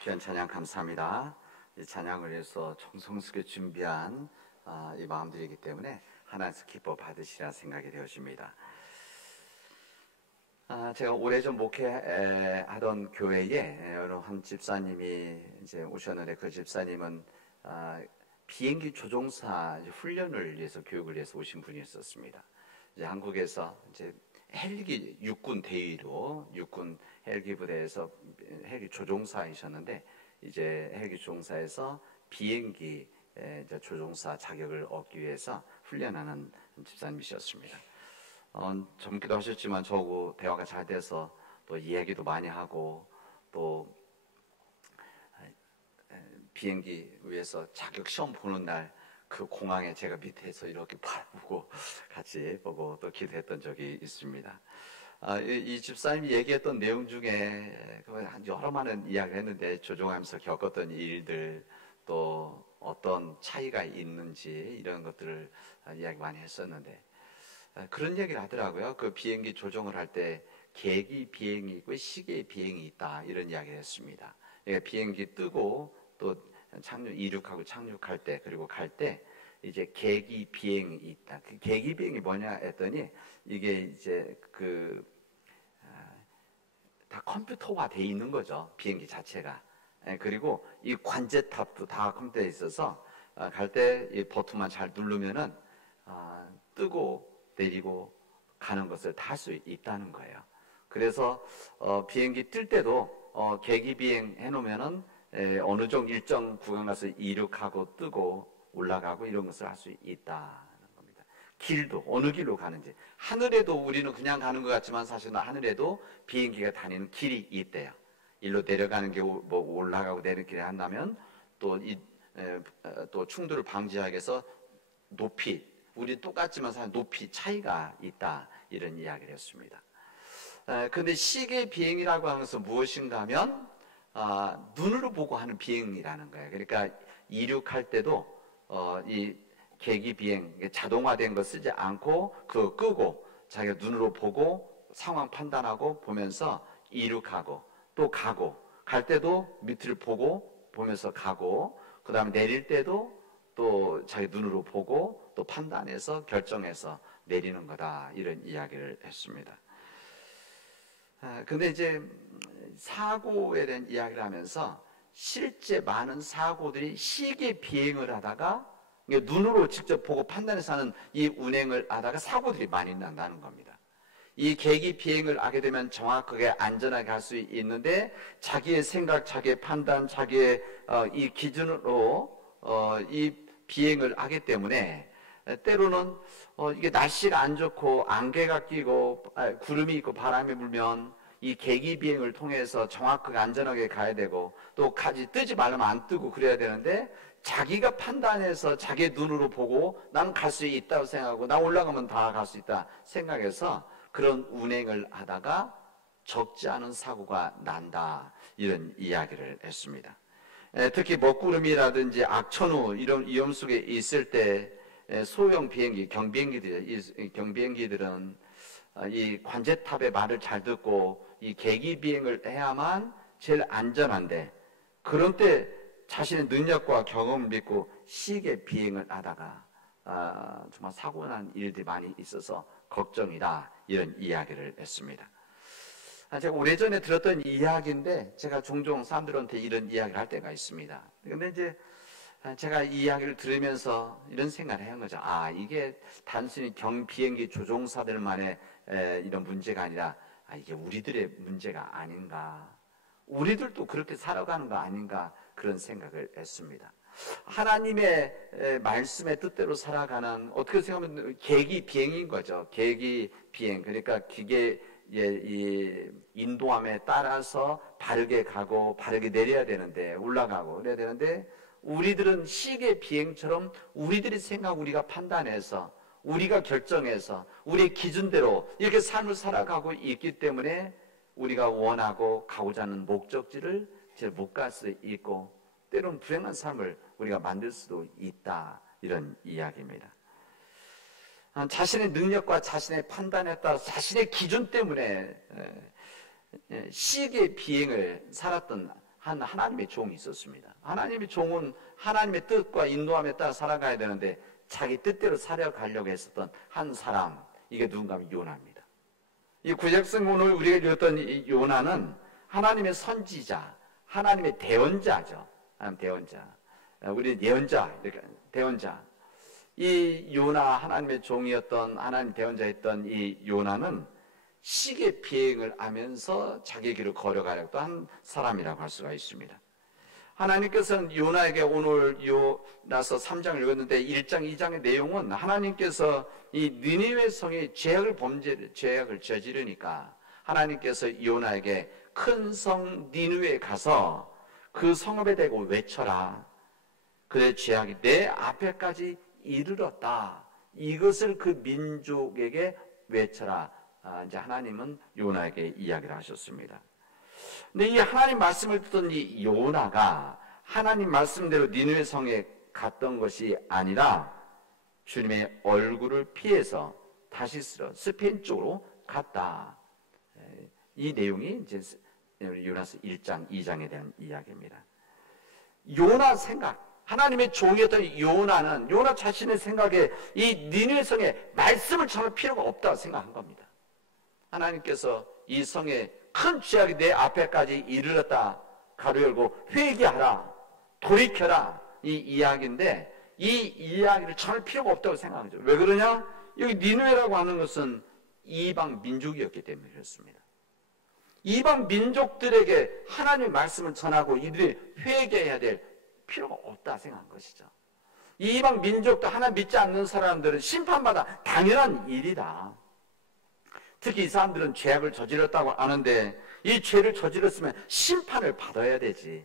귀한 찬양 감사합니다. 이 찬양을 위해서 정성스럽게 준비한 이 마음들이기 때문에 하나님께서 기뻐 받으시라 생각이 되어집니다. 제가 오래전 목회하던 교회에 어느 한 집사님이 이제 오셨는데, 그 집사님은 비행기 조종사 훈련을 위해서, 교육을 위해서 오신 분이 있었습니다. 이제 한국에서 이제 헬기 육군 대위로 육군 헬기 부대에서 헬기 조종사이셨는데, 이제 헬기 조종사에서 비행기 이제 조종사 자격을 얻기 위해서 훈련하는 집사님이셨습니다. 젊기도 하셨지만 저하고 대화가 잘 돼서 또 이야기도 많이 하고, 또 비행기 위해서 자격 시험 보는 날 그 공항에 제가 밑에서 이렇게 바라보고 같이 보고 또 기도했던 적이 있습니다. 이 집사님이 얘기했던 내용 중에 여러 많은 이야기를 했는데, 조종하면서 겪었던 일들, 또 어떤 차이가 있는지 이런 것들을 이야기 많이 했었는데, 그런 얘기를 하더라고요. 그 비행기 조종을 할 때 계기 비행이 있고 시계 비행이 있다, 이런 이야기를 했습니다. 그러니까 비행기 뜨고 또 이륙하고 착륙할 때, 그리고 갈 때 이제 계기 비행이 있다. 그 계기 비행이 뭐냐 했더니, 이게 이제 다 컴퓨터화 돼 있는 거죠, 비행기 자체가. 그리고 이 관제탑도 다 컴퓨터에 있어서 갈 때 이 버튼만 잘 누르면은 뜨고 내리고 가는 것을 다 할 수 있다는 거예요. 그래서 비행기 뜰 때도 계기 비행 해놓으면은 어느 정도 일정 구간 가서 이륙하고 뜨고 올라가고 이런 것을 할 수 있다는 겁니다. 길도 어느 길로 가는지, 하늘에도 우리는 그냥 가는 것 같지만 사실은 하늘에도 비행기가 다니는 길이 있대요. 일로 내려가는 게 뭐 올라가고 내리는 길에 한다면 또 충돌을 방지하기 위해서 높이, 우리 똑같지만 사실 높이 차이가 있다, 이런 이야기를 했습니다. 근데 시계 비행이라고 하는 것은 무엇인가 하면 눈으로 보고 하는 비행이라는 거예요. 그러니까 이륙할 때도 이 계기 비행, 자동화된 거 쓰지 않고 그거 끄고 자기가 눈으로 보고 상황 판단하고 보면서 이륙하고, 또 가고, 갈 때도 밑을 보고 보면서 가고, 그 다음에 내릴 때도 또 자기 눈으로 보고 또 판단해서 결정해서 내리는 거다, 이런 이야기를 했습니다. 근데 이제 사고에 대한 이야기를 하면서 실제 많은 사고들이 시계 비행을 하다가, 눈으로 직접 보고 판단해서 하는 이 운행을 하다가 사고들이 많이 난다는 겁니다. 이 계기 비행을 하게 되면 정확하게 안전하게 할 수 있는데, 자기의 생각, 자기의 판단, 자기의 이 기준으로 이 비행을 하기 때문에 때로는 이게 날씨가 안 좋고 안개가 끼고 구름이 있고 바람이 불면 이 계기 비행을 통해서 정확하게 안전하게 가야 되고, 또 뜨지 말라면 안 뜨고 그래야 되는데, 자기가 판단해서 자기의 눈으로 보고 나는 갈 수 있다고 생각하고, 나 올라가면 다 갈 수 있다 생각해서 그런 운행을 하다가 적지 않은 사고가 난다, 이런 이야기를 했습니다. 특히 먹구름이라든지 악천후 이런 위험 속에 있을 때 소형 비행기, 경비행기들은 이 관제탑의 말을 잘 듣고 이 계기 비행을 해야만 제일 안전한데, 그런 때 자신의 능력과 경험을 믿고 시계 비행을 하다가 정말 사고 난 일들이 많이 있어서 걱정이다, 이런 이야기를 했습니다. 제가 오래전에 들었던 이야기인데, 제가 종종 사람들한테 이런 이야기를 할 때가 있습니다. 근데 이제 제가 이 이야기를 들으면서 이런 생각을 한 거죠. 이게 단순히 비행기 조종사들만의 이런 문제가 아니라, 이게 우리들의 문제가 아닌가, 우리들도 그렇게 살아가는 거 아닌가, 그런 생각을 했습니다. 하나님의 말씀의 뜻대로 살아가는, 어떻게 생각하면 계기 비행인 거죠. 계기 비행, 그러니까 기계 이 인도함에 따라서 바르게 가고 바르게 내려야 되는데, 올라가고 그래야 되는데, 우리들은 시계 비행처럼 우리들이 생각, 우리가 판단해서, 우리가 결정해서 우리의 기준대로 이렇게 삶을 살아가고 있기 때문에 우리가 원하고 가고자 하는 목적지를 잘 못 갈 수 있고, 때로는 불행한 삶을 우리가 만들 수도 있다, 이런 이야기입니다. 자신의 능력과 자신의 판단에 따라 자신의 기준 때문에 시계 비행을 살았던 한 하나님의 종이 있었습니다. 하나님의 종은 하나님의 뜻과 인도함에 따라 살아가야 되는데 자기 뜻대로 살아가려고 했었던 한 사람, 이게 누군가 하면 요나입니다. 이 구약성 오늘 우리가 읽었던 이 요나는 하나님의 선지자, 하나님의 대언자죠. 하나님 대언자. 우리 예언자, 이렇게 대언자. 이 요나, 하나님의 종이었던, 하나님 대언자였던 이 요나는 시계 비행을 하면서 자기 길을 걸어가려고 한 사람이라고 할 수가 있습니다. 하나님께서는 요나에게 오늘 요나서 3장을 읽었는데 1장, 2장의 내용은 하나님께서 이 니느웨 성의 죄악을 저지르니까 하나님께서 요나에게 큰 성 니느웨에 가서 그 성읍에 대고 외쳐라. 그의 죄악이 내 앞에까지 이르렀다. 이것을 그 민족에게 외쳐라. 이제 하나님은 요나에게 이야기를 하셨습니다. 근데 이 하나님 말씀을 듣던 이 요나가 하나님 말씀대로 니느웨 성에 갔던 것이 아니라 주님의 얼굴을 피해서 다시스로 스페인 쪽으로 갔다. 이 내용이 이제 요나서 1장, 2장에 대한 이야기입니다. 요나 생각, 하나님의 종이었던 요나는 요나 자신의 생각에 이 니느웨 성에 말씀을 전할 필요가 없다고 생각한 겁니다. 하나님께서 이 성에 큰 죄악이 내 앞에까지 이르렀다. 가로 열고 회개하라. 돌이켜라. 이 이야기인데 이 이야기를 전할 필요가 없다고 생각하죠. 왜 그러냐? 여기 니느웨라고 하는 것은 이방 민족이었기 때문에 그렇습니다. 이방 민족들에게 하나님의 말씀을 전하고 이들이 회개해야 될 필요가 없다 생각한 것이죠. 이방 민족도 하나님 믿지 않는 사람들은 심판받아 당연한 일이다. 특히 이 사람들은 죄악을 저질렀다고 아는데 이 죄를 저질렀으면 심판을 받아야 되지.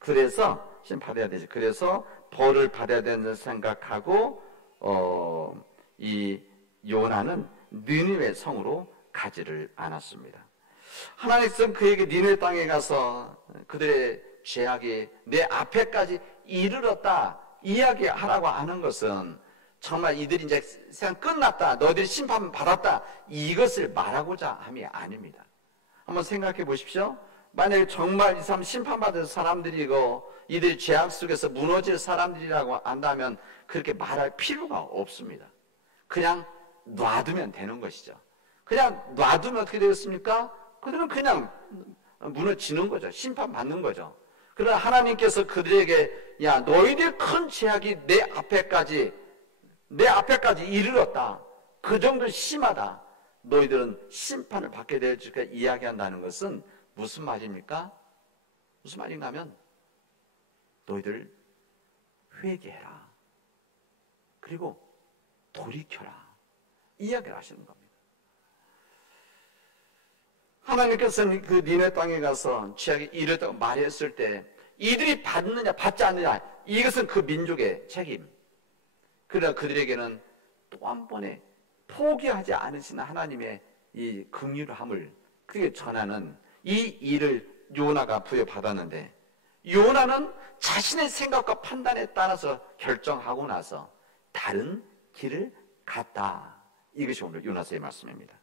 그래서 심판받아야 되지. 그래서 벌을 받아야 된다는 생각하고 이 요나는 느니웨 성으로 가지를 않았습니다. 하나님께서는 그에게 니느웨 땅에 가서 그들의 죄악이 내 앞에까지 이르렀다 이야기하라고 하는 것은 정말 이들이 이제 세상 끝났다, 너희들이 심판 받았다, 이것을 말하고자 함이 아닙니다. 한번 생각해 보십시오. 만약에 정말 이 사람 심판받은 사람들이고 이들이 죄악 속에서 무너질 사람들이라고 한다면 그렇게 말할 필요가 없습니다. 그냥 놔두면 되는 것이죠. 그냥 놔두면 어떻게 되겠습니까? 그들은 그냥 무너지는 거죠. 심판받는 거죠. 그러나 하나님께서 그들에게 야, 너희들 큰 죄악이 내 앞에까지 이르렀다. 그 정도 심하다. 너희들은 심판을 받게 될 줄까 이야기한다는 것은 무슨 말입니까? 무슨 말인가 하면 너희들 회개해라. 그리고 돌이켜라. 이야기를 하시는 겁니다. 하나님께서는 그 니느웨 땅에 가서 죄악이 이르렀다고 말했을 때 이들이 받느냐 받지 않느냐 이것은 그 민족의 책임. 그러나 그들에게는 또 한 번에 포기하지 않으시는 하나님의 이 긍휼함을 그게 전하는 이 일을 요나가 부여받았는데 요나는 자신의 생각과 판단에 따라서 결정하고 나서 다른 길을 갔다. 이것이 오늘 요나서의 말씀입니다.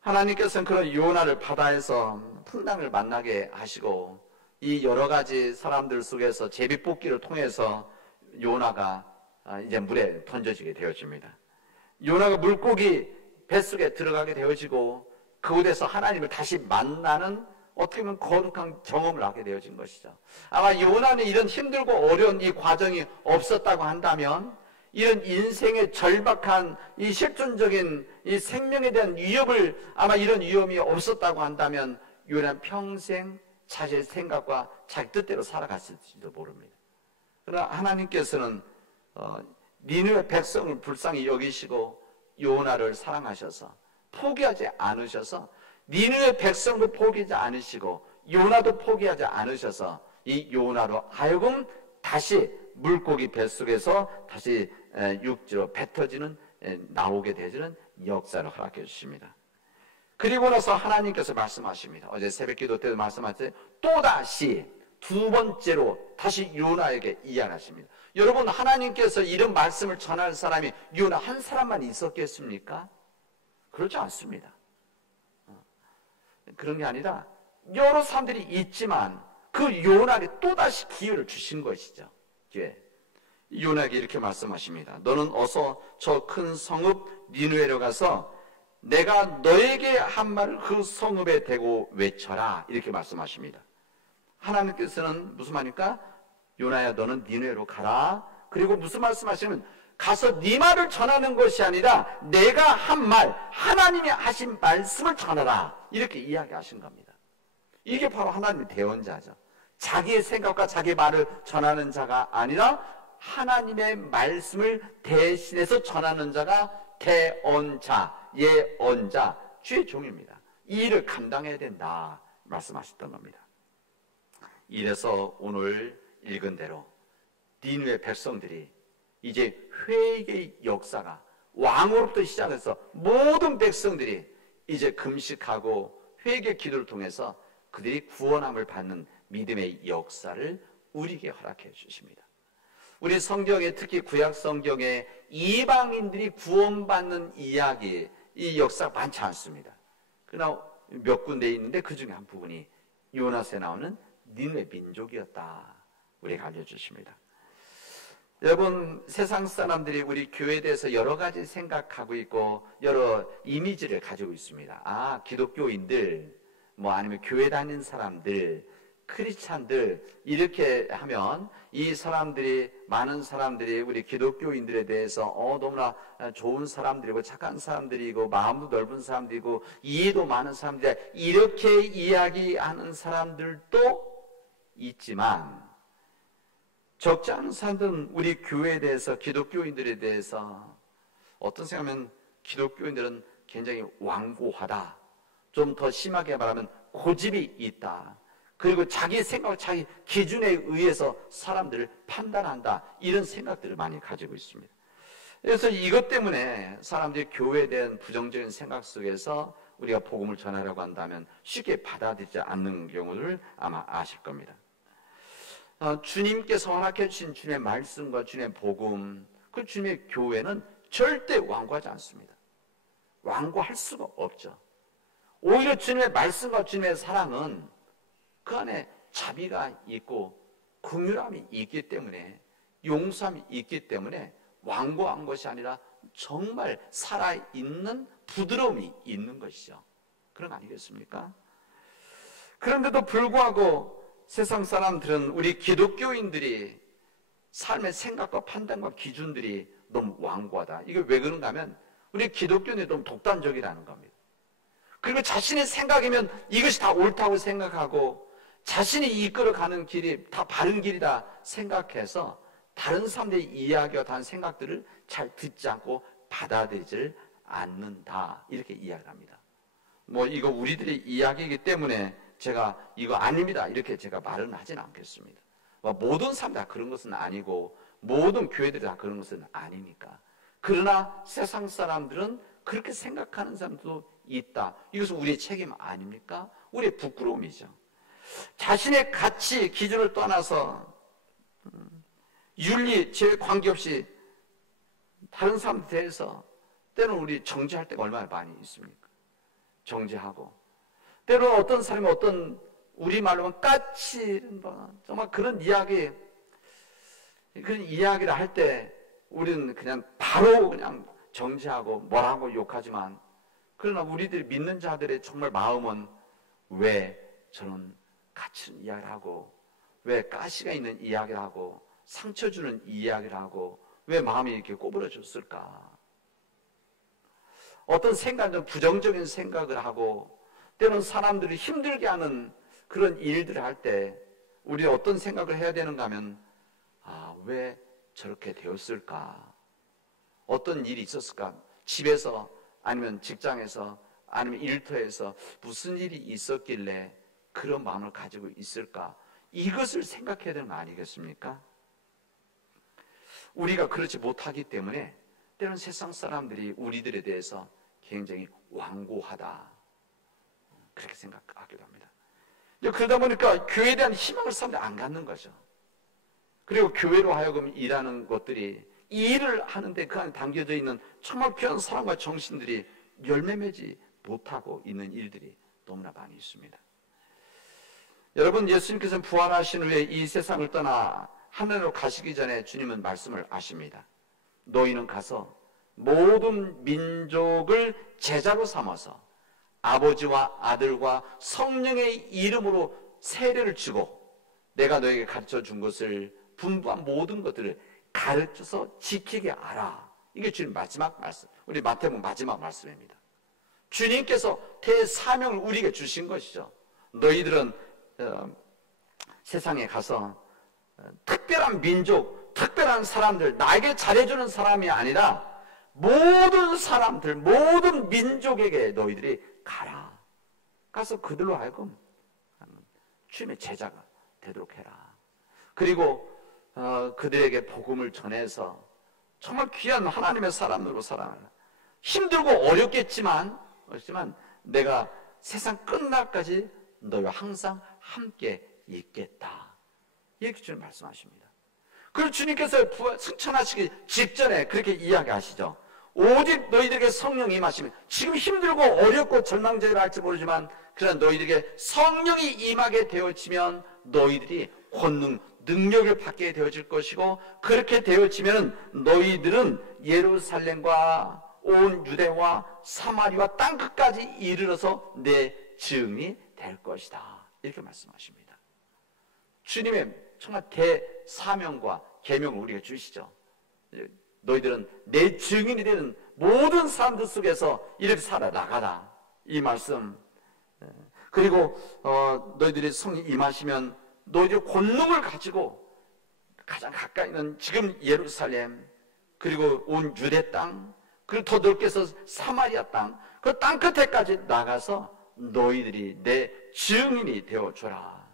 하나님께서는 그런 요나를 바다에서 풍랑을 만나게 하시고 이 여러 가지 사람들 속에서 제비뽑기를 통해서 요나가 이제 물에 던져지게 되어집니다. 요나가 물고기 뱃속에 들어가게 되어지고 그곳에서 하나님을 다시 만나는 어떻게 보면 거룩한 경험을 하게 되어진 것이죠. 아마 요나는 이런 힘들고 어려운 이 과정이 없었다고 한다면 이런 인생의 절박한 이 실존적인 이 생명에 대한 위협을 아마 이런 위험이 없었다고 한다면 요나는 평생 자신의 생각과 자기 뜻대로 살아갔을지도 모릅니다. 그러나 하나님께서는 니느웨 백성을 불쌍히 여기시고 요나를 사랑하셔서 포기하지 않으셔서 니느웨 백성도 포기하지 않으시고 요나도 포기하지 않으셔서 이 요나로 하여금 다시 물고기 뱃속에서 다시 육지로 뱉어지는 나오게 되는 역사를 허락해 주십니다. 그리고 나서 하나님께서 말씀하십니다. 어제 새벽기도 때도 말씀하셨어요. 또다시 두 번째로 다시 요나에게 이야기하십니다. 여러분 하나님께서 이런 말씀을 전할 사람이 요나 한 사람만 있었겠습니까? 그렇지 않습니다. 그런 게 아니라 여러 사람들이 있지만 그 요나에게 또다시 기회를 주신 것이죠. 기회. 요나에게 이렇게 말씀하십니다. 너는 어서 저 큰 성읍 니느웨로 가서 내가 너에게 한 말을 그 성읍에 대고 외쳐라. 이렇게 말씀하십니다. 하나님께서는 무슨 말입니까? 요나야 너는 니느웨로 가라. 그리고 무슨 말씀하시면 가서 네 말을 전하는 것이 아니라 내가 한 말, 하나님이 하신 말씀을 전하라. 이렇게 이야기하신 겁니다. 이게 바로 하나님의 대언자죠. 자기의 생각과 자기의 말을 전하는 자가 아니라 하나님의 말씀을 대신해서 전하는 자가 대언자, 예언자, 주의 종입니다. 이 일을 감당해야 된다 말씀하셨던 겁니다. 이래서 오늘 읽은 대로 니느웨 백성들이 이제 회개의 역사가 왕으로부터 시작해서 모든 백성들이 이제 금식하고 회개 기도를 통해서 그들이 구원함을 받는 믿음의 역사를 우리에게 허락해 주십니다. 우리 성경에 특히 구약 성경에 이방인들이 구원받는 이야기, 이 역사가 많지 않습니다. 그러나 몇 군데 있는데 그 중에 한 부분이 요나서에 나오는 니느웨 민족이었다. 우리가 알려주십니다. 여러분, 세상 사람들이 우리 교회에 대해서 여러 가지 생각하고 있고 여러 이미지를 가지고 있습니다. 아, 기독교인들, 뭐 아니면 교회 다니는 사람들, 크리스찬들 이렇게 하면 이 사람들이, 많은 사람들이 우리 기독교인들에 대해서 너무나 좋은 사람들이고 착한 사람들이고 마음도 넓은 사람들이고 이해도 많은 사람들이다, 이렇게 이야기하는 사람들도 있지만 적지 않은 사람들은 우리 교회에 대해서, 기독교인들에 대해서 어떤 생각하면 기독교인들은 굉장히 완고하다, 좀 더 심하게 말하면 고집이 있다, 그리고 자기 생각, 자기 기준에 의해서 사람들을 판단한다, 이런 생각들을 많이 가지고 있습니다. 그래서 이것 때문에 사람들이 교회에 대한 부정적인 생각 속에서 우리가 복음을 전하려고 한다면 쉽게 받아들이지 않는 경우를 아마 아실 겁니다. 주님께서 허락해 주신 주님의 말씀과 주님의 복음, 그 주님의 교회는 절대 완고하지 않습니다. 완고할 수가 없죠. 오히려 주님의 말씀과 주님의 사랑은 그 안에 자비가 있고 긍휼함이 있기 때문에, 용서함이 있기 때문에 완고한 것이 아니라 정말 살아있는 부드러움이 있는 것이죠. 그런 거 아니겠습니까? 그런데도 불구하고 세상 사람들은, 우리 기독교인들이 삶의 생각과 판단과 기준들이 너무 완고하다. 이게 왜 그런가 하면 우리 기독교인들이 너무 독단적이라는 겁니다. 그리고 자신의 생각이면 이것이 다 옳다고 생각하고 자신이 이끌어가는 길이 다 바른 길이다 생각해서 다른 사람들의 이야기와 다른 생각들을 잘 듣지 않고 받아들이질 않는다, 이렇게 이야기합니다. 뭐 이거 우리들의 이야기이기 때문에 제가 이거 아닙니다 이렇게 제가 말은 하진 않겠습니다. 모든 사람들이 다 그런 것은 아니고 모든 교회들이 다 그런 것은 아니니까. 그러나 세상 사람들은 그렇게 생각하는 사람도 있다. 이것은 우리의 책임 아닙니까? 우리의 부끄러움이죠. 자신의 가치 기준을 떠나서 윤리, 죄 관계없이 다른 사람에 대해서 때로는 우리 정죄할 때가 얼마나 많이 있습니까? 정죄하고 때로는 어떤 사람이 어떤 우리말로 하면 까치, 정말 그런 이야기를 할 때 우리는 그냥 바로 그냥 정죄하고 뭐라고 욕하지만, 그러나 우리들이 믿는 자들의 정말 마음은 왜 저는 가치는 이야기를 하고, 왜 가시가 있는 이야기를 하고, 상처 주는 이야기를 하고, 왜 마음이 이렇게 꼬부러졌을까? 어떤 생각은 부정적인 생각을 하고 때로는 사람들을 힘들게 하는 그런 일들을 할 때 우리 어떤 생각을 해야 되는가 하면, 왜 저렇게 되었을까? 어떤 일이 있었을까? 집에서 아니면 직장에서 아니면 일터에서 무슨 일이 있었길래 그런 마음을 가지고 있을까? 이것을 생각해야 되는 거 아니겠습니까? 우리가 그렇지 못하기 때문에 때로는 세상 사람들이 우리들에 대해서 굉장히 완고하다, 그렇게 생각하기도 합니다. 그러다 보니까 교회에 대한 희망을 사람들이 안 갖는 거죠. 그리고 교회로 하여금 일하는 것들이, 이 일을 하는데 그 안에 담겨져 있는 정말 귀한 사랑과 정신들이 열매 맺지 못하고 있는 일들이 너무나 많이 있습니다. 여러분, 예수님께서는 부활하신 후에 이 세상을 떠나 하늘로 가시기 전에 주님은 말씀을 하십니다. 너희는 가서 모든 민족을 제자로 삼아서 아버지와 아들과 성령의 이름으로 세례를 주고 내가 너에게 가르쳐 준 것을 분부한 모든 것들을 가르쳐서 지키게 하라. 이게 주님 마지막 말씀, 우리 마태복음 마지막 말씀입니다. 주님께서 대사명을 우리에게 주신 것이죠. 너희들은 세상에 가서 특별한 민족, 특별한 사람들, 나에게 잘해주는 사람이 아니라 모든 사람들, 모든 민족에게 너희들이 가라. 가서 그들로 하여금 주님의 제자가 되도록 해라. 그리고 그들에게 복음을 전해서 정말 귀한 하나님의 사람으로 살아가라. 힘들고 어렵겠지만 내가 세상 끝날까지 너희와 항상 함께 있겠다. 이렇게 주님 말씀하십니다. 그리고 주님께서 승천하시기 직전에 그렇게 이야기하시죠. 오직 너희들에게 성령이 임하시면, 지금 힘들고 어렵고 절망적이라 할지 모르지만 그러나 너희들에게 성령이 임하게 되어지면 너희들이 권능, 능력을 받게 되어질 것이고, 그렇게 되어지면 너희들은 예루살렘과 온 유대와 사마리와 땅끝까지 이르러서 내 증인이 될 것이다. 이렇게 말씀하십니다. 주님의 정말 대사명과 계명을 우리에게 주시죠. 너희들은 내 증인이 되는 모든 사람들 속에서 이렇게 살아나가라. 이 말씀. 그리고 너희들이 성령이 임하시면 너희들이 권능을 가지고 가장 가까이 있는 지금 예루살렘, 그리고 온 유대 땅, 그리고 더 넓게 해서 사마리아 땅, 그 땅 끝에까지 나가서 너희들이 내 증인이 되어줘라.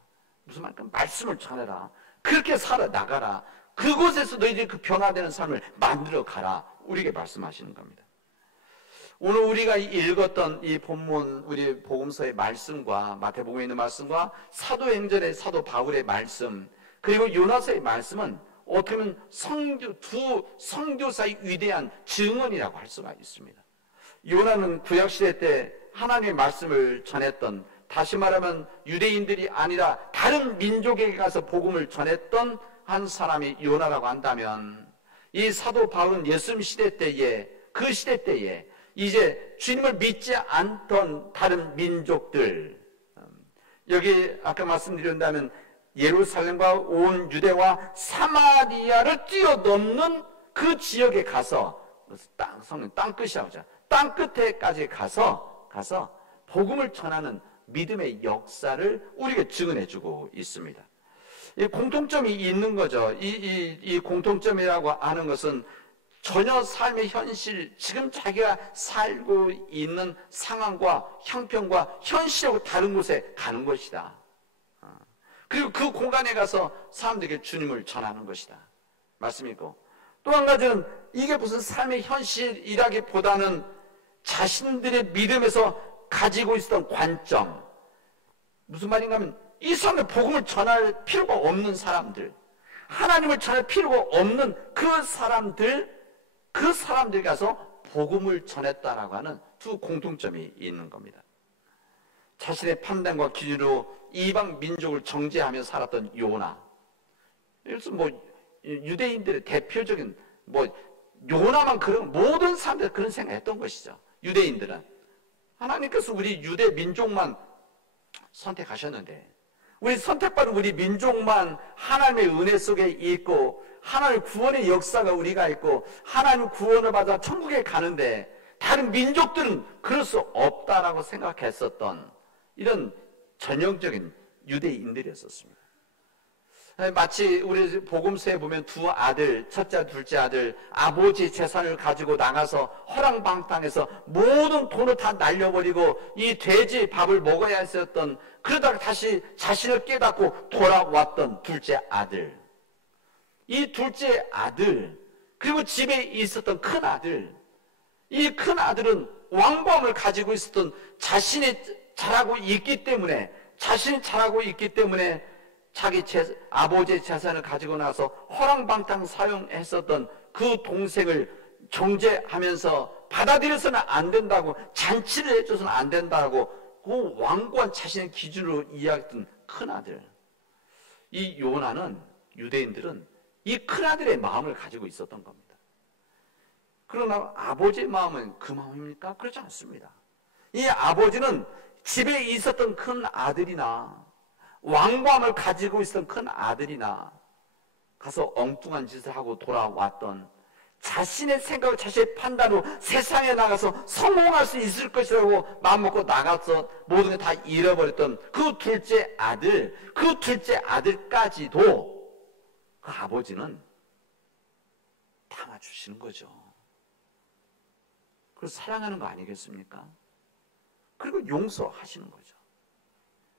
무슨 말입니까? 말씀을 전해라. 그렇게 살아나가라. 그곳에서 너희들이 그 변화되는 삶을 만들어 가라. 우리에게 말씀하시는 겁니다. 오늘 우리가 읽었던 이 본문, 우리 복음서의 말씀과 마태복음에 있는 말씀과 사도행전의 사도 바울의 말씀, 그리고 요나서의 말씀은 어떻게 보면 두 선교사의 위대한 증언이라고 할 수가 있습니다. 요나는 구약시대 때 하나님의 말씀을 전했던, 다시 말하면 유대인들이 아니라 다른 민족에게 가서 복음을 전했던 한 사람이 요나라고 한다면, 이 사도 바울은 예수님 시대 때에, 그 시대 때에 이제 주님을 믿지 않던 다른 민족들, 여기 아까 말씀드린다면 예루살렘과 온 유대와 사마리아를 뛰어넘는 그 지역에 가서, 성령 땅끝이라고 하죠. 땅끝에까지 가서 복음을 전하는 믿음의 역사를 우리에게 증언해주고 있습니다. 이 공통점이 있는 거죠. 이 공통점이라고 하는 것은 전혀 삶의 현실, 지금 자기가 살고 있는 상황과 형편과 현실하고 다른 곳에 가는 것이다. 그리고 그 공간에 가서 사람들에게 주님을 전하는 것이다. 말씀이고, 또 한 가지는 이게 무슨 삶의 현실이라기보다는 자신들의 믿음에서 가지고 있었던 관점. 무슨 말인가 하면 이 사람들 복음을 전할 필요가 없는 사람들, 하나님을 전할 필요가 없는 그 사람들 가서 복음을 전했다라고 하는 두 공통점이 있는 겁니다. 자신의 판단과 기준으로 이방 민족을 정죄하며 살았던 요나. 그래서 유대인들의 대표적인 요나만 그런, 모든 사람들이 그런 생각했던 것이죠. 유대인들은 하나님께서 우리 유대 민족만 선택하셨는데, 우리 선택받은 우리 민족만 하나님의 은혜 속에 있고 하나님의 구원의 역사가 우리가 있고 하나님 구원을 받아 천국에 가는데 다른 민족들은 그럴 수 없다라고 생각했었던 이런 전형적인 유대인들이었습니다. 마치 우리 복음서에 보면 두 아들, 첫째, 둘째 아들, 아버지 재산을 가지고 나가서 허랑방탕해서 모든 돈을 다 날려버리고 이 돼지 밥을 먹어야 했었던, 그러다가 다시 자신을 깨닫고 돌아왔던 둘째 아들. 이 둘째 아들, 그리고 집에 있었던 큰 아들, 이 큰 아들은 왕범을 가지고 있었던, 자신이 잘하고 있기 때문에 자기 아버지의 재산을 가지고 나서 허랑방탕 사용했었던 그 동생을 정죄하면서 받아들여서는 안 된다고, 잔치를 해줘서는 안 된다고 그 완고한 자신의 기준으로 이해했던 큰아들, 이 요나는, 유대인들은 이 큰아들의 마음을 가지고 있었던 겁니다. 그러나 아버지의 마음은 그 마음입니까? 그렇지 않습니다. 이 아버지는 집에 있었던 큰 아들이나 왕관을 가지고 있었던 큰 아들이나 가서 엉뚱한 짓을 하고 돌아왔던, 자신의 생각을, 자신의 판단으로 세상에 나가서 성공할 수 있을 것이라고 마음먹고 나가서 모든 걸 다 잃어버렸던 그 둘째 아들, 그 둘째 아들까지도 그 아버지는 담아주시는 거죠. 그래서 사랑하는 거 아니겠습니까? 그리고 용서하시는 거죠.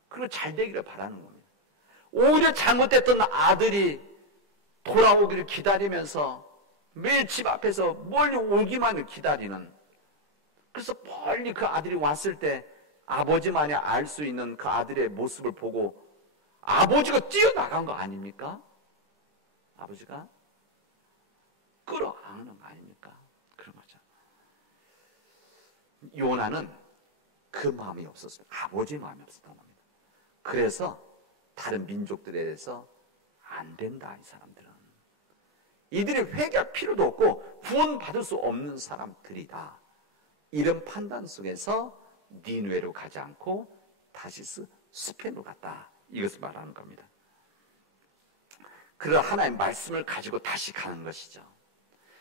그리고 잘 되기를 바라는 겁니다. 오히려 잘못됐던 아들이 돌아오기를 기다리면서 매일 집 앞에서 멀리 오기만을 기다리는, 그래서 멀리 그 아들이 왔을 때 아버지만이 알 수 있는 그 아들의 모습을 보고 아버지가 뛰어나간 거 아닙니까? 아버지가 끌어안는 거 아닙니까? 그런 거죠. 요나는 그 마음이 없었어요. 아버지의 마음이 없었던 겁니다. 그래서 다른 민족들에 대해서 안 된다, 이 사람들은. 이들이 회개할 필요도 없고 구원받을 수 없는 사람들이다. 이런 판단 속에서 니느웨로 가지 않고 다시스 스페인으로 갔다. 이것을 말하는 겁니다. 그런 하나님의 말씀을 가지고 다시 가는 것이죠.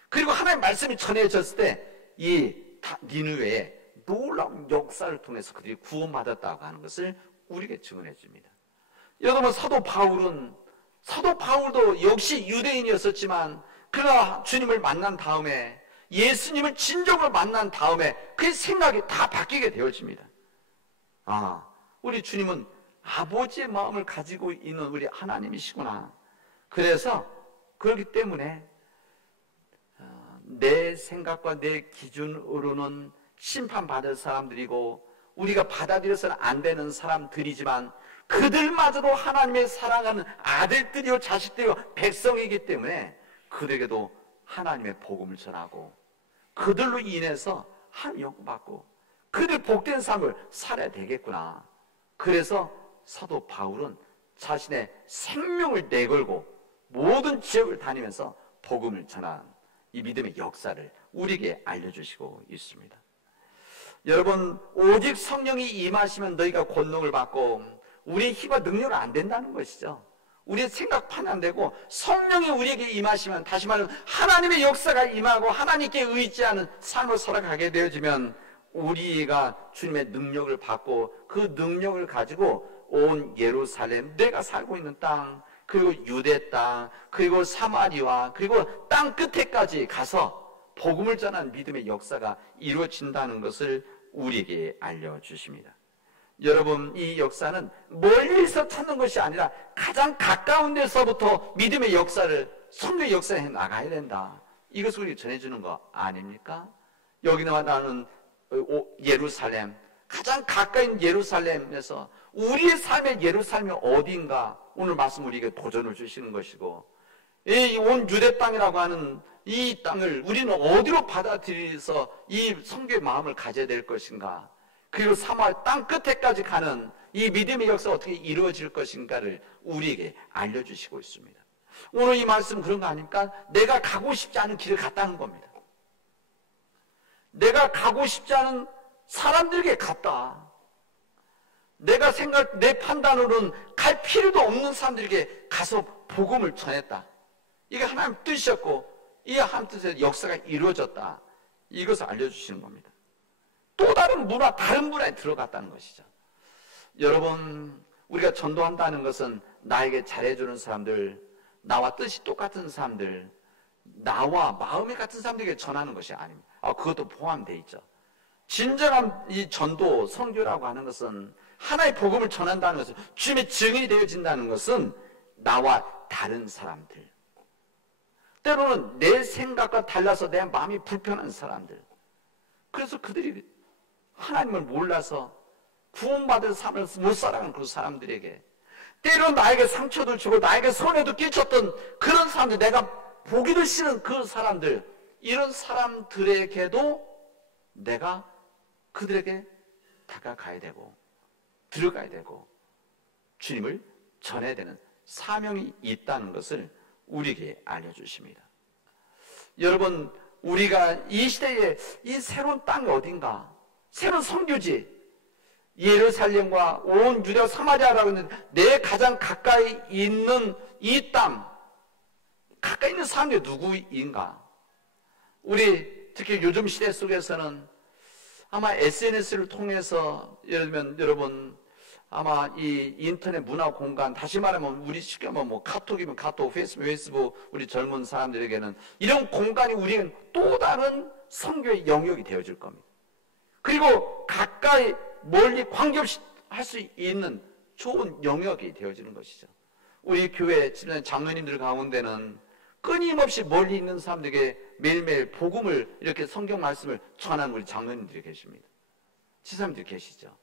그리고 하나님의 말씀이 전해졌을 때 이 니느웨에 놀라운 역사를 통해서 그들이 구원받았다고 하는 것을 우리에게 증언해 줍니다. 여러분, 사도 바울도 역시 유대인이었었지만 그가 주님을 만난 다음에, 예수님을 진정으로 만난 다음에 그의 생각이 다 바뀌게 되어집니다. 우리 주님은 아버지의 마음을 가지고 있는 우리 하나님이시구나. 그래서 그렇기 때문에 내 생각과 내 기준으로는 심판받을 사람들이고 우리가 받아들여서는 안 되는 사람들이지만 그들마저도 하나님의 사랑하는 아들들이요 자식들이요 백성이기 때문에 그들에게도 하나님의 복음을 전하고 그들로 인해서 하나님 영광받고 그들 복된 삶을 살아야 되겠구나. 그래서 사도 바울은 자신의 생명을 내걸고 모든 지역을 다니면서 복음을 전한 이 믿음의 역사를 우리에게 알려주시고 있습니다. 여러분, 오직 성령이 임하시면 너희가 권능을 받고, 우리의 힘과 능력은 안 된다는 것이죠. 우리의 생각 판단되고 성령이 우리에게 임하시면, 다시 말하면 하나님의 역사가 임하고 하나님께 의지하는 삶을 살아가게 되어지면 우리가 주님의 능력을 받고 그 능력을 가지고 온 예루살렘, 내가 살고 있는 땅, 그리고 유대 땅, 그리고 사마리아, 그리고 땅 끝에까지 가서 복음을 전하는 믿음의 역사가 이루어진다는 것을 우리에게 알려주십니다. 여러분, 이 역사는 멀리서 찾는 것이 아니라 가장 가까운 데서부터 믿음의 역사를, 성령의 역사에 나가야 된다. 이것을 우리에게 전해주는 거 아닙니까? 여기 나는 예루살렘, 가장 가까운 예루살렘에서 우리의 삶의 예루살렘이 어디인가, 오늘 말씀 우리에게 도전을 주시는 것이고, 이 온 유대 땅이라고 하는 이 땅을 우리는 어디로 받아들여서 이 성교의 마음을 가져야 될 것인가, 그리고 사마리아 땅 끝에까지 가는 이 믿음의 역사가 어떻게 이루어질 것인가를 우리에게 알려주시고 있습니다. 오늘 이 말씀은 그런 거 아닙니까? 내가 가고 싶지 않은 길을 갔다는 겁니다. 내가 가고 싶지 않은 사람들에게 갔다. 내가 내 판단으로는 갈 필요도 없는 사람들에게 가서 복음을 전했다. 이게 하나님 뜻이었고, 이 하나님 뜻의 역사가 이루어졌다. 이것을 알려주시는 겁니다. 또 다른 문화, 다른 문화에 들어갔다는 것이죠. 여러분, 우리가 전도한다는 것은 나에게 잘해주는 사람들, 나와 뜻이 똑같은 사람들, 나와 마음이 같은 사람들에게 전하는 것이 아닙니다. 그것도 포함되어 있죠. 진정한 이 전도, 선교라고 하는 것은, 하나의 복음을 전한다는 것은, 주님의 증인이 되어진다는 것은 나와 다른 사람들, 때로는 내 생각과 달라서 내 마음이 불편한 사람들, 그래서 그들이 하나님을 몰라서 구원받은 삶을 못 살아가는 그 사람들에게, 때로 나에게 상처도 주고 나에게 손해도 끼쳤던 그런 사람들, 내가 보기도 싫은 그 사람들, 이런 사람들에게도 내가 그들에게 다가가야 되고 들어가야 되고 주님을 전해야 되는 사명이 있다는 것을 우리에게 알려주십니다. 여러분, 우리가 이 시대에 이 새로운 땅이 어딘가, 새로운 선교지, 예루살렘과 온 유대 사마리아라고 있는 내 가장 가까이 있는 이 땅, 가까이 있는 사람들이 누구인가? 우리 특히 요즘 시대 속에서는 아마 SNS를 통해서, 예를 들면 여러분 아마 이 인터넷 문화 공간, 다시 말하면 우리 쉽게 하면 뭐 카톡이면 카톡, 페이스북, 우리 젊은 사람들에게는 이런 공간이 우리는 또 다른 선교의 영역이 되어질 겁니다. 그리고 가까이 멀리 관계없이 할 수 있는 좋은 영역이 되어지는 것이죠. 우리 교회 집단 장로님들 가운데는 끊임없이 멀리 있는 사람들에게 매일매일 복음을, 이렇게 성경 말씀을 전하는 우리 장로님들이 계십니다. 지사님들이 계시죠.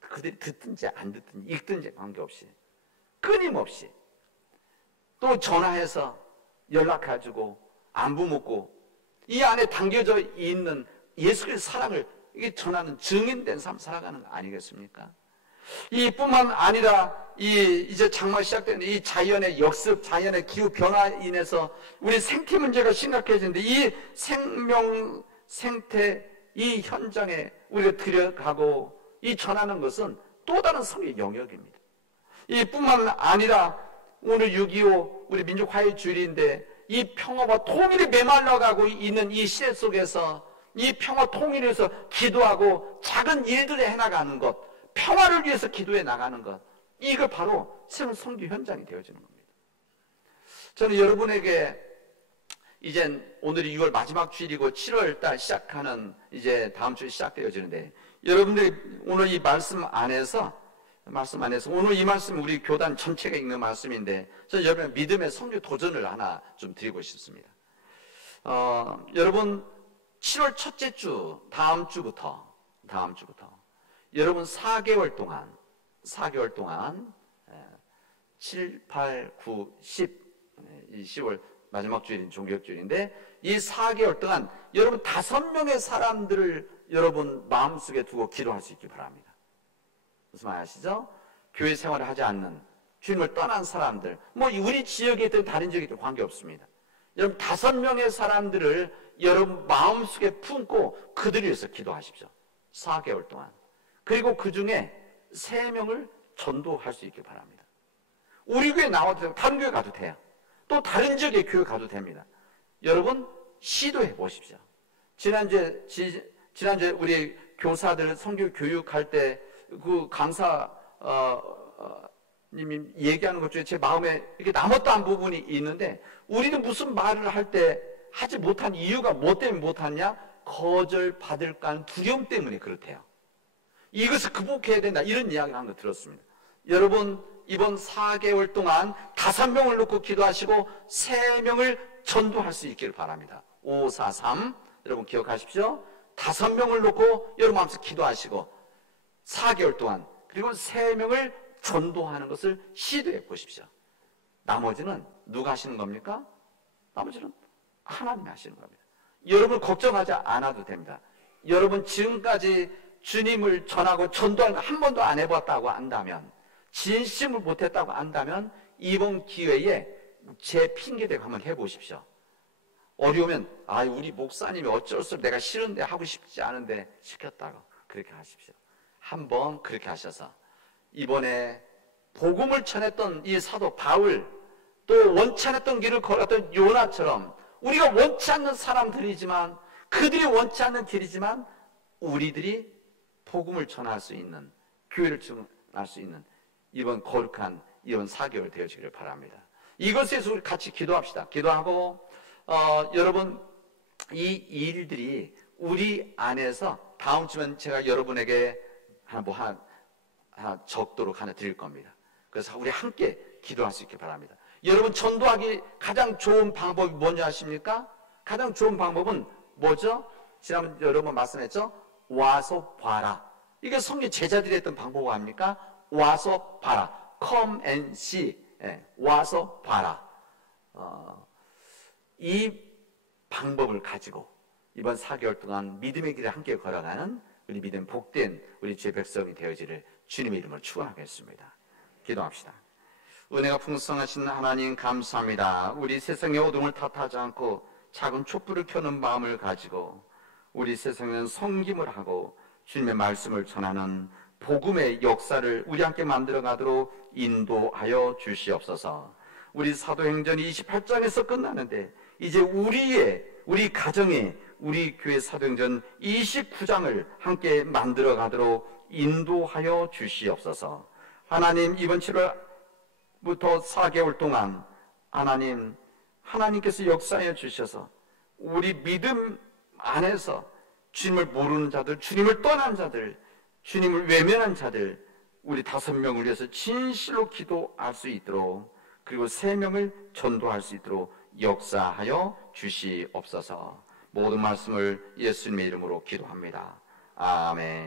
그들이 듣든지 안 듣든지 읽든지 관계없이 끊임없이 또 전화해서 연락해주고 안부 묻고 이 안에 담겨져 있는 예수 그리스도의 사랑을 이게 전하는 증인된 삶 살아가는 거 아니겠습니까? 이뿐만 아니라 이제 장마 시작되는 이 자연의 역습, 자연의 기후 변화에 인해서 우리 생태 문제가 심각해지는데, 이 생명 생태 이 현장에 우리가 들어가고 이 전하는 것은 또 다른 성의 영역입니다. 이뿐만 아니라 오늘 6.25 우리 민족화의 주일인데, 이 평화와 통일이 메말라가고 있는 이 시대 속에서 이 평화 통일을 위해서 기도하고 작은 일들을 해나가는 것, 평화를 위해서 기도해 나가는 것, 이거 바로 새로운 선교 현장이 되어지는 겁니다. 저는 여러분에게 이젠 오늘이 6월 마지막 주일이고 7월 달 시작하는 이제 다음 주에 시작되어지는데, 여러분들이 오늘 이 말씀 안에서 오늘 이 말씀 우리 교단 전체가 읽는 말씀인데, 저는 여러분 믿음의 선교 도전을 하나 좀 드리고 싶습니다. 여러분 7월 첫째 주, 다음 주부터 여러분 4개월 동안 7, 8, 9, 10, 이 10월 마지막 주일인 종교주일인데, 이 4개월 동안 여러분 5명의 사람들을 여러분 마음속에 두고 기도할 수 있기 바랍니다. 무슨 말 아시죠? 교회 생활을 하지 않는, 주님을 떠난 사람들, 뭐 우리 지역에 있든 다른 지역에 있든 관계없습니다. 여러분 5명의 사람들을 여러분 마음속에 품고 그들을 위해서 기도하십시오. 4개월 동안. 그리고 그 중에 3명을 전도할 수 있길 바랍니다. 우리 교회 나와도 되고 다른 교회 가도 돼요. 또 다른 지역의 교회 가도 됩니다. 여러분 시도해 보십시오. 지난주에 우리 교사들 선교 교육할 때 그 강사 님이 얘기하는 것 중에 제 마음에 이렇게 남았던 부분이 있는데, 우리는 무슨 말을 할 때 하지 못한 이유가 뭐 때문에 못하냐? 거절받을까 하는 두려움 때문에 그렇대요. 이것을 극복해야 된다, 이런 이야기를 한 거 들었습니다. 여러분 이번 4개월 동안 5명을 놓고 기도하시고 3명을 전도할 수 있기를 바랍니다. 543 여러분 기억하십시오. 5명을 놓고 여러분 마음속 기도하시고 4개월 동안, 그리고 3명을 전도하는 것을 시도해 보십시오. 나머지는 누가 하시는 겁니까? 나머지는 하나님이 하시는 겁니다. 여러분 걱정하지 않아도 됩니다. 여러분 지금까지 주님을 전하고 전도하는 거 한 번도 안 해봤다고 한다면, 진심을 못했다고 한다면, 이번 기회에 제 핑계대고 한번 해보십시오. 어려우면 우리 목사님이 어쩔 수 없이 내가 싫은데 하고 싶지 않은데 시켰다고 그렇게 하십시오. 한번 그렇게 하셔서 이번에 복음을 전했던 이 사도 바울, 또 원치 않았던 길을 걸었던 요나처럼 우리가 원치 않는 사람들이지만, 그들이 원치 않는 길이지만 우리들이 복음을 전할 수 있는, 교회를 전할 수 있는 이번 거룩한 이번 4개월 되어지기를 바랍니다. 이것에 대해서 우리 같이 기도합시다. 기도하고 여러분 이 일들이 우리 안에서, 다음 주면 제가 여러분에게 하나 적도록 하나 드릴 겁니다. 그래서 우리 함께 기도할 수 있길 바랍니다. 여러분 전도하기 가장 좋은 방법이 뭔지 아십니까? 가장 좋은 방법은 뭐죠? 지난번 여러분 말씀했죠? 와서 봐라. 이게 성경 제자들이 했던 방법 아닙니까? 와서 봐라. Come and see. 와서 봐라. 이 방법을 가지고 이번 4개월 동안 믿음의 길을 함께 걸어가는 우리 믿음 복된 우리 주의 백성이 되어지를 주님의 이름으로 축원하겠습니다. 기도합시다. 은혜가 풍성하신 하나님 감사합니다. 우리 세상의 어둠을 탓하지 않고 작은 촛불을 켜는 마음을 가지고 우리 세상은 섬김을 하고 주님의 말씀을 전하는 복음의 역사를 우리 함께 만들어 가도록 인도하여 주시옵소서. 우리 사도행전 28장에서 끝나는데 이제 우리 가정에 우리 교회 사도행전 29장을 함께 만들어 가도록 인도하여 주시옵소서. 하나님, 이번 7월부터 4개월 동안 하나님께서 역사해 주셔서 우리 믿음 안에서 주님을 모르는 자들, 주님을 떠난 자들, 주님을 외면한 자들, 우리 5명을 위해서 진실로 기도할 수 있도록, 그리고 3명을 전도할 수 있도록 역사하여 주시옵소서. 모든 말씀을 예수님의 이름으로 기도합니다. 아멘.